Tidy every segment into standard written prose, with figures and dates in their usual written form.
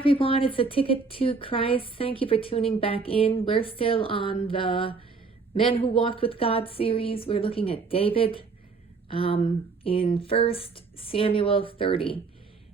everyone, it's A Ticket to Christ. Thank you for tuning back in. We're still on the Men Who Walked with God series. We're looking at David in 1 Samuel 30.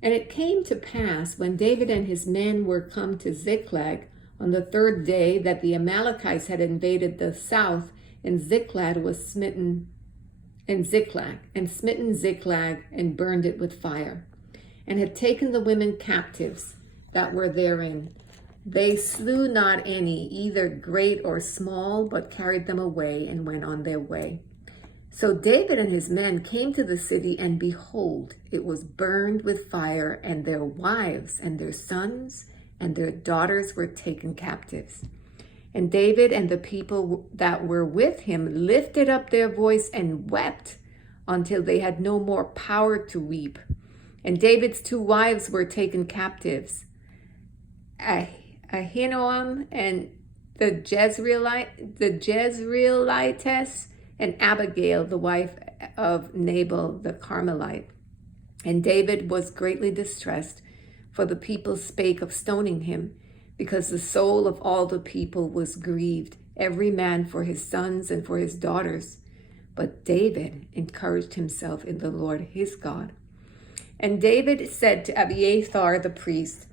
And it came to pass when David and his men were come to Ziklag on the third day that the Amalekites had invaded the south, and Ziklag was smitten, and smitten Ziklag and burned it with fire, and had taken the women captives that were therein. They slew not any, either great or small, but carried them away and went on their way. So David and his men came to the city, and behold, it was burned with fire, and their wives and their sons and their daughters were taken captives. And David and the people that were with him lifted up their voice and wept until they had no more power to weep. And David's two wives were taken captives, Ahinoam and the Jezreelitess, and Abigail, the wife of Nabal the Carmelite. And David was greatly distressed, for the people spake of stoning him, because the soul of all the people was grieved, every man for his sons and for his daughters. But David encouraged himself in the Lord his God. And David said to Abiathar the priest,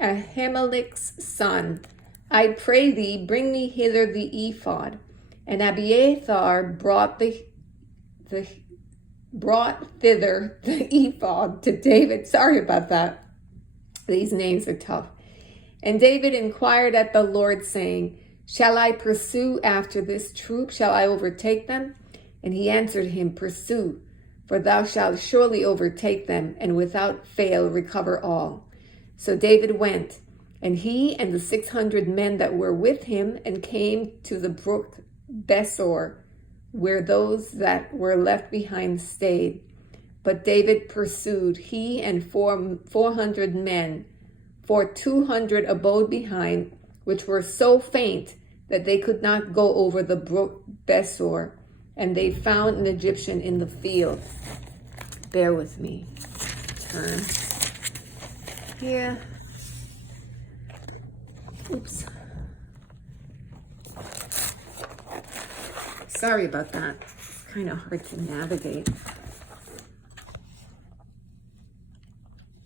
Ahimelech's son, I pray thee, bring me hither the ephod. And Abiathar brought thither the ephod to David. Sorry about that. These names are tough. And David inquired at the Lord, saying, Shall I pursue after this troop? Shall I overtake them? And he answered him, Pursue, for thou shalt surely overtake them, and without fail recover all. So David went, and he and the 600 men that were with him, and came to the brook Besor, where those that were left behind stayed. But David pursued, he and 400 men, for 200 abode behind, which were so faint that they could not go over the brook Besor. And they found an Egyptian in the field. Bear with me. Turn here. Oops. Sorry about that. It's kind of hard to navigate.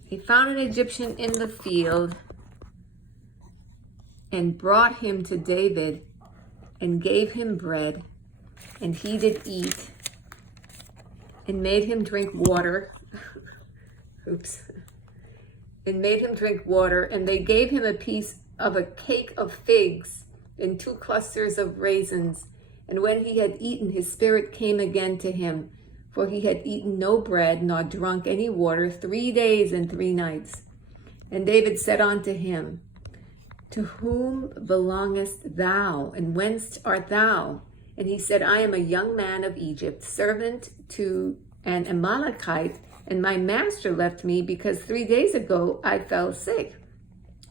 He found an Egyptian in the field and brought him to David and gave him bread. And he did eat, and made him drink water. And made him drink water, and they gave him a piece of a cake of figs and 2 clusters of raisins. And when he had eaten, his spirit came again to him, for he had eaten no bread, nor drunk any water 3 days and 3 nights. And David said unto him, To whom belongest thou, and whence art thou? And he said, I am a young man of Egypt, servant to an Amalekite, and my master left me because 3 days ago I fell sick.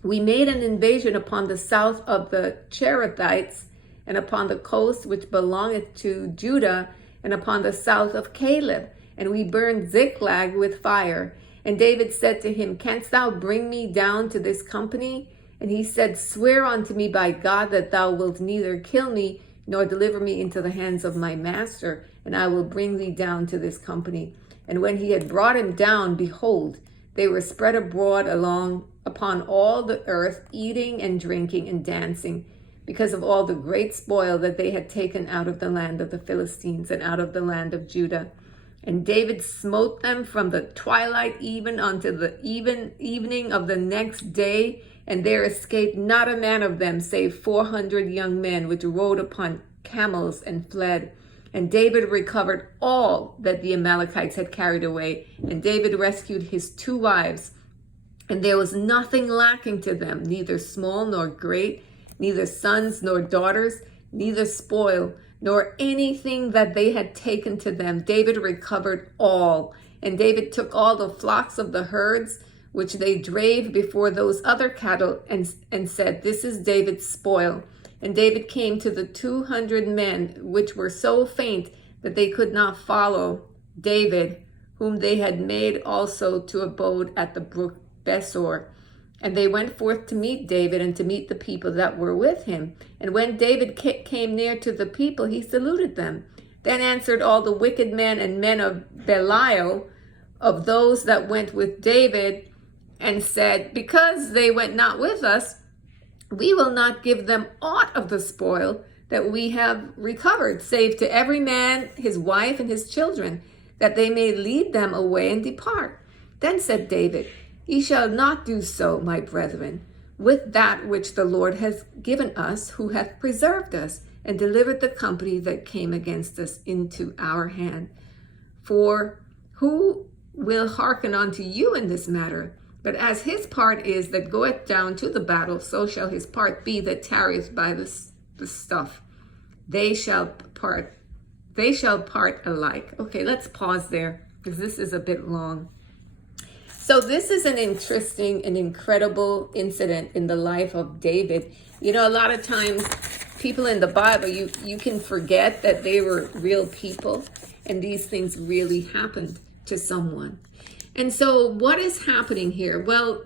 We made an invasion upon the south of the Cherethites, and upon the coast which belongeth to Judah, and upon the south of Caleb, and we burned Ziklag with fire. And David said to him, Canst thou bring me down to this company? And he said, Swear unto me by God that thou wilt neither kill me, nor deliver me into the hands of my master, and I will bring thee down to this company. And when he had brought him down, behold, they were spread abroad upon all the earth, eating and drinking and dancing, because of all the great spoil that they had taken out of the land of the Philistines and out of the land of Judah. And David smote them from the twilight even unto the evening of the next day, and there escaped not a man of them, save 400 young men, which rode upon camels and fled. And David recovered all that the Amalekites had carried away. And David rescued his 2 wives. And there was nothing lacking to them, neither small nor great, neither sons nor daughters, neither spoil, nor anything that they had taken to them. David recovered all. And David took all the flocks of the herds, which they drave before those other cattle, and said, This is David's spoil. And David came to the 200 men, which were so faint that they could not follow David, whom they had made also to abode at the brook Besor. And they went forth to meet David and to meet the people that were with him. And when David came near to the people, he saluted them. Then answered all the wicked men and men of Belial, of those that went with David, and said, because they went not with us, we will not give them aught of the spoil that we have recovered, save to every man his wife and his children, that they may lead them away and depart. Then said David, ye shall not do so, my brethren, with that which the Lord has given us, who hath preserved us, and delivered the company that came against us into our hand. For who will hearken unto you in this matter? But as his part is that goeth down to the battle, so shall his part be that tarrieth by the stuff. They shall part alike. Okay, let's pause there, because this is a bit long. So this is an interesting and incredible incident in the life of David. You know, a lot of times people in the Bible, you can forget that they were real people and these things really happened to someone. And so what is happening here? Well,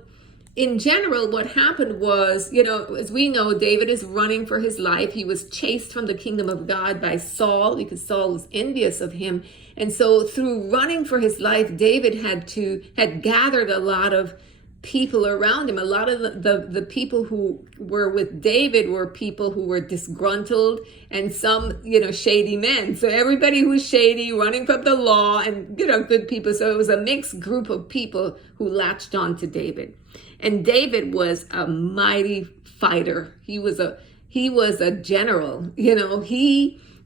in general, what happened was, you know, as we know, David is running for his life. He was chased from the kingdom of God by Saul because Saul was envious of him. And so through running for his life, David had gathered a lot of people around him. A lot of the people who were with David were people who were disgruntled and some, you know, shady men. So everybody who was shady, running from the law, and, you know, good people. So it was a mixed group of people who latched on to David. And David was a mighty fighter. He was a general, you know,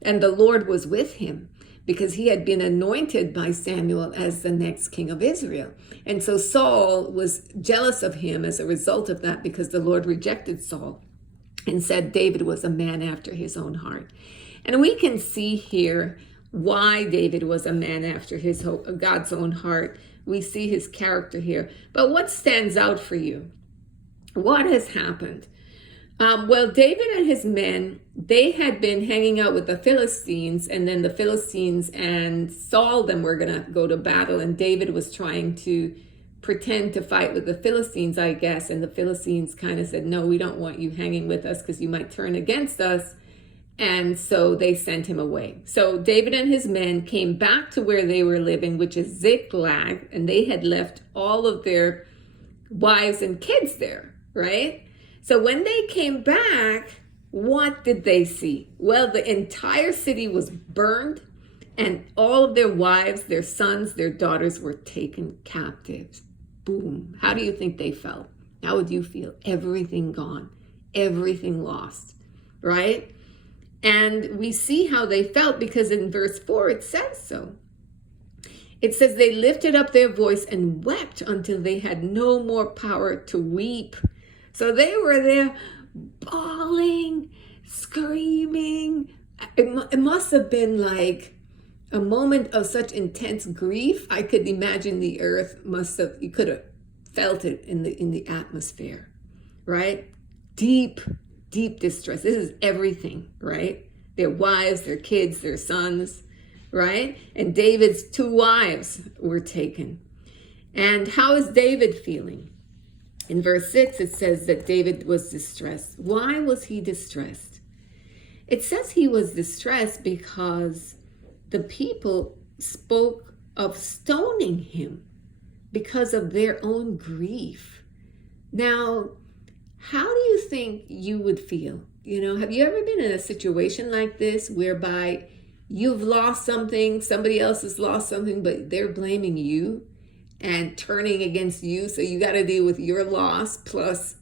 and the Lord was with him, because he had been anointed by Samuel as the next king of Israel. And so Saul was jealous of him as a result of that, because the Lord rejected Saul and said David was a man after his own heart. And we can see here why David was a man after God's own heart. We see his character here. But what stands out for you? What has happened? Well, David and his men, they had been hanging out with the Philistines, and then the Philistines and Saul them were going to go to battle, and David was trying to pretend to fight with the Philistines, I guess, and the Philistines kind of said, no, we don't want you hanging with us because you might turn against us, and so they sent him away. So David and his men came back to where they were living, which is Ziklag, and they had left all of their wives and kids there, right? So when they came back, what did they see? Well, the entire city was burned, and all of their wives, their sons, their daughters were taken captives. Boom. How do you think they felt? How would you feel? Everything gone, everything lost, right? And we see how they felt, because in verse 4, it says so. It says they lifted up their voice and wept until they had no more power to weep. So they were there bawling, screaming. It must have been like a moment of such intense grief. I could imagine the earth you could have felt it in the atmosphere, right? Deep, deep distress. This is everything, right? Their wives, their kids, their sons, right? And David's 2 wives were taken. And how is David feeling? In verse 6, it says that David was distressed. Why was he distressed? It says he was distressed because the people spoke of stoning him because of their own grief. Now, how do you think you would feel? You know, have you ever been in a situation like this whereby you've lost something, somebody else has lost something, but they're blaming you and turning against you? So you got to deal with your loss plus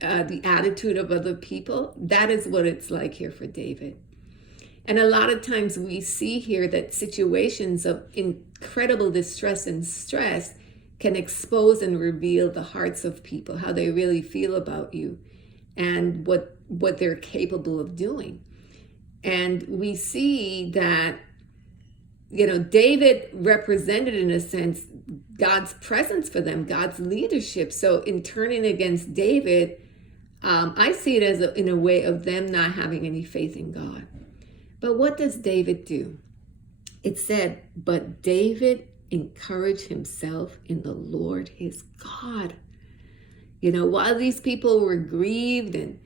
the attitude of other people. That is what it's like here for David. And a lot of times we see here that situations of incredible distress and stress can expose and reveal the hearts of people, how they really feel about you and what they're capable of doing. And we see that, you know, David represented, in a sense, God's presence for them, God's leadership. So in turning against David, I see it as in a way of them not having any faith in God. But what does David do? It said, but David encourage himself in the Lord his God. You know, while these people were grieved and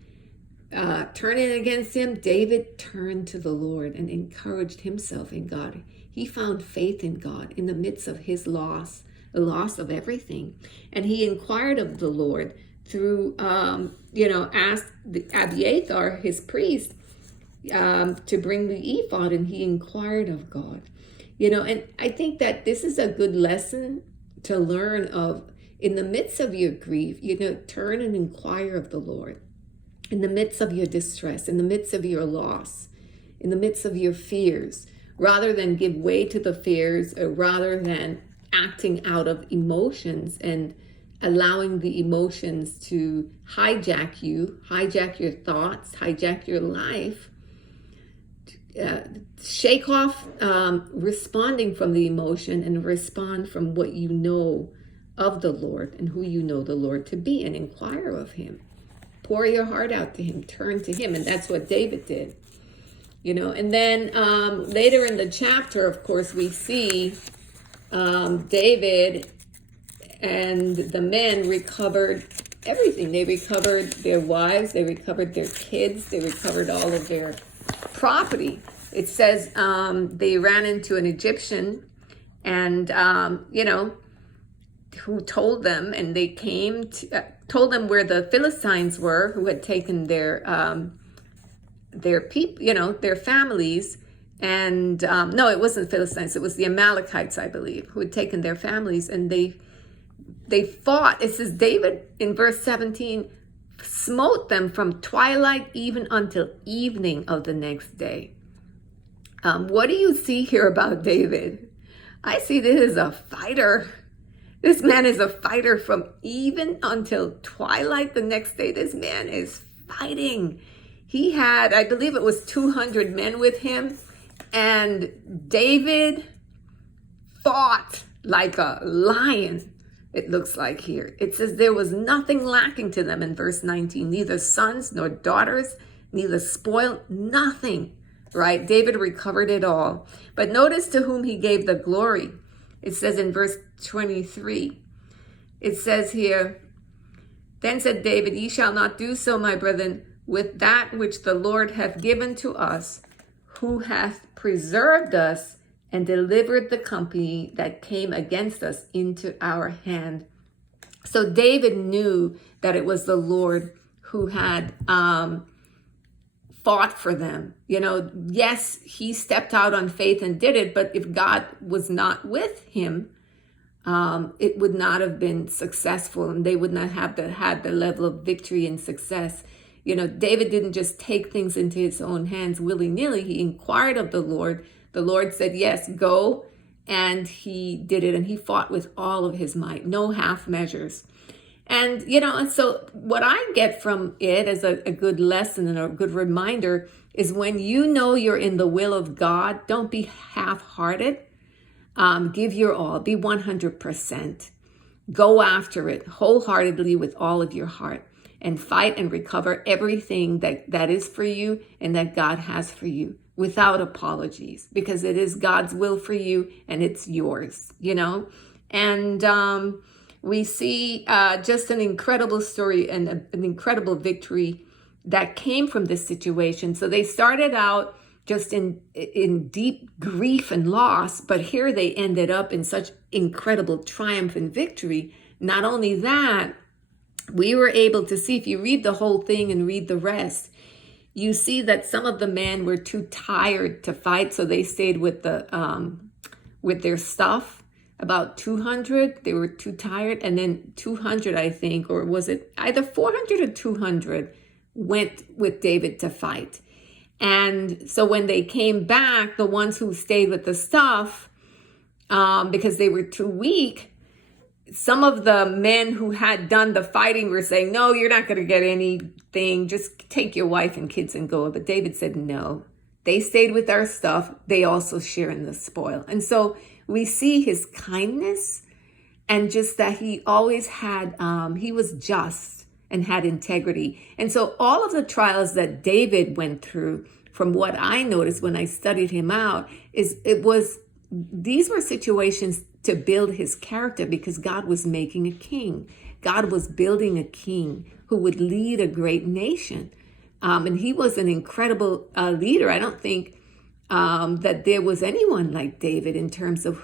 turning against him, David turned to the Lord and encouraged himself in God. He found faith in God in the midst of his loss, the loss of everything. And he inquired of the Lord through, asked Abiathar, his priest, to bring the ephod, and he inquired of God. You know, and I think that this is a good lesson to learn of in the midst of your grief, turn and inquire of the Lord. In the midst of your distress, in the midst of your loss, in the midst of your fears, rather than give way to the fears, or rather than acting out of emotions and allowing the emotions to hijack you, hijack your thoughts, hijack your life. Shake off responding from the emotion and respond from what you know of the Lord and who you know the Lord to be, and inquire of him. Pour your heart out to him, turn to him. And that's what David did. And then later in the chapter, of course, we see David and the men recovered everything. They recovered their wives, they recovered their kids, they recovered all of their property. It says they ran into an Egyptian, and who told them, and they came to told them where the Philistines were, who had taken their people, their families. And no, it wasn't the Philistines, it was the Amalekites, I believe, who had taken their families, and they fought. It says David in verse 17 smote them from twilight even until evening of the next day. What do you see here about David? I see this as a fighter. This man is a fighter from even until twilight the next day. This man is fighting. He had, I believe it was 200 men with him, and David fought like a lion. It looks like here. It says there was nothing lacking to them in verse 19, neither sons nor daughters, neither spoil, nothing, right? David recovered it all. But notice to whom he gave the glory. It says in verse 23, it says here, then said David, ye shall not do so, my brethren, with that which the Lord hath given to us, who hath preserved us and delivered the company that came against us into our hand. So David knew that it was the Lord who had fought for them. Yes, he stepped out on faith and did it, but if God was not with him, it would not have been successful, and they would not have had the level of victory and success. David didn't just take things into his own hands willy-nilly. He inquired of the Lord. The Lord said, yes, go. And he did it. And he fought with all of his might, no half measures. And, and so what I get from it as a good lesson and a good reminder is when you know you're in the will of God, don't be half-hearted. Give your all. Be 100%. Go after it wholeheartedly with all of your heart, and fight and recover everything that is for you and that God has for you without apologies, because it is God's will for you and it's yours, And we see just an incredible story and an incredible victory that came from this situation. So they started out just in deep grief and loss, but here they ended up in such incredible triumph and victory. Not only that, we were able to see, if you read the whole thing and read the rest, you see that some of the men were too tired to fight, so they stayed with their stuff. About 200, they were too tired, and then 200, I think, or was it either 400 or 200, went with David to fight. And so when they came back, the ones who stayed with the stuff, because they were too weak, some of the men who had done the fighting were saying, no, you're not going to get anything. Just take your wife and kids and go. But David said, no, they stayed with our stuff. They also share in the spoil. And so we see his kindness, and just that he always had, he was just and had integrity. And so all of the trials that David went through, from what I noticed when I studied him out, is it was these were situations to build his character because God was making a king. God was building a king who would lead a great nation. And he was an incredible leader. I don't think that there was anyone like David in terms of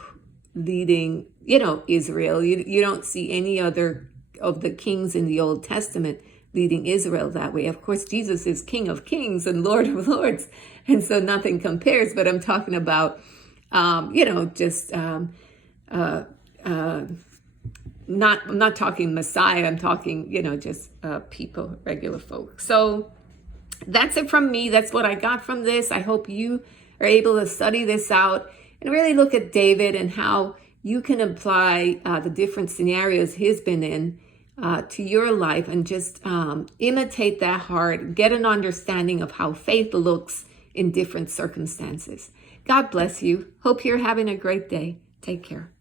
leading, Israel. You don't see any other of the kings in the Old Testament leading Israel that way. Of course, Jesus is King of Kings and Lord of Lords, and so nothing compares. But I'm talking about, I'm not talking Messiah. I'm talking, just people, regular folk. So that's it from me. That's what I got from this. I hope you are able to study this out and really look at David and how you can apply the different scenarios he's been in to your life and just imitate that heart, get an understanding of how faith looks in different circumstances. God bless you. Hope you're having a great day. Take care.